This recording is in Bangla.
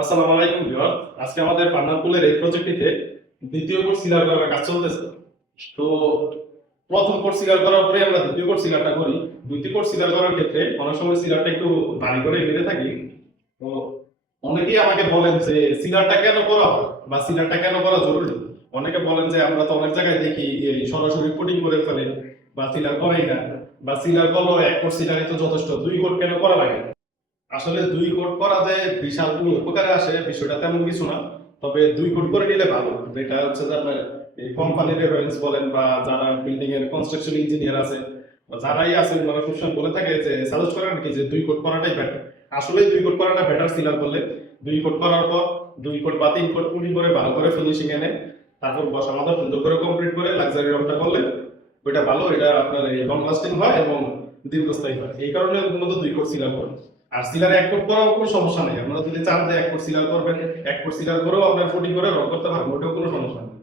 আসসালামু আলাইকুম ভিউয়ার। আজকে আমাদের পান্নাপুলের এই প্রজেক্টটিতে দ্বিতীয় কোর্স সিলার করার কাজ চলতেছে। তো প্রথম কোর্স সিলার করার পরে আমরা দ্বিতীয় কোর্স সিলারটা করি। দ্বিতীয় কোর্স সিলার করার ক্ষেত্রে অনেক সময় সিলারটা একটু ভারী করে ফেলে থাকি। তো অনেকেই আমাকে বলেন যে সিলারটা কেন করা হয় বা সিলারটা কেন করা জরুরি। অনেকে বলেন যে আমরা তো অনেক জায়গায় দেখি এই সরাসরি কোটিং করে ফেলে বা সিলার করাই না, বা সিলার করলো এক কোর্স সিলারই তো যথেষ্ট, 2 কোট কেন করা লাগে। আসলে 2 কোট করা যে বিশাল কোনো উপকারে আসে বিষয়টা তেমন কিছু না। তবে 2 কোট করে নিলে ভালো। যেটা হচ্ছে যে আপনার এই কোম্পানির রেফারেন্স বলেন বা যারা বিল্ডিং এর কনস্ট্রাকশন ইঞ্জিনিয়ার আছে বা যারাই আছে তারা সবসময় বলে থাকে যে সাজেস্ট করেন কি যে 2 কোট করাটাই বেটার। আসলে 2 কোট করাটা বেটার সিলার করলে। 2 কোট করার পর 2 কোট বা 3 কোট পুরি করে ভালো করে ফিনিশিং এনে তারপর বসা মাথা সুন্দর করে কমপ্লিট করে লাক্সারি রংটা করলে ওইটা ভালো। এটা আপনার এই লং লাস্টিং হয় এবং দীর্ঘস্থায়ী হয়। এই কারণে মূলত 2 কোট সিলার করেন। আর সিলার 1 কোট করাও কোনো সমস্যা নেই। আপনারা যদি চান যে 1 কোট সিলার করবেন, 1 কোট সিলার করেও আপনার কোটিং করে রং করতে পারবেন, ওটাও কোনো সমস্যা নেই।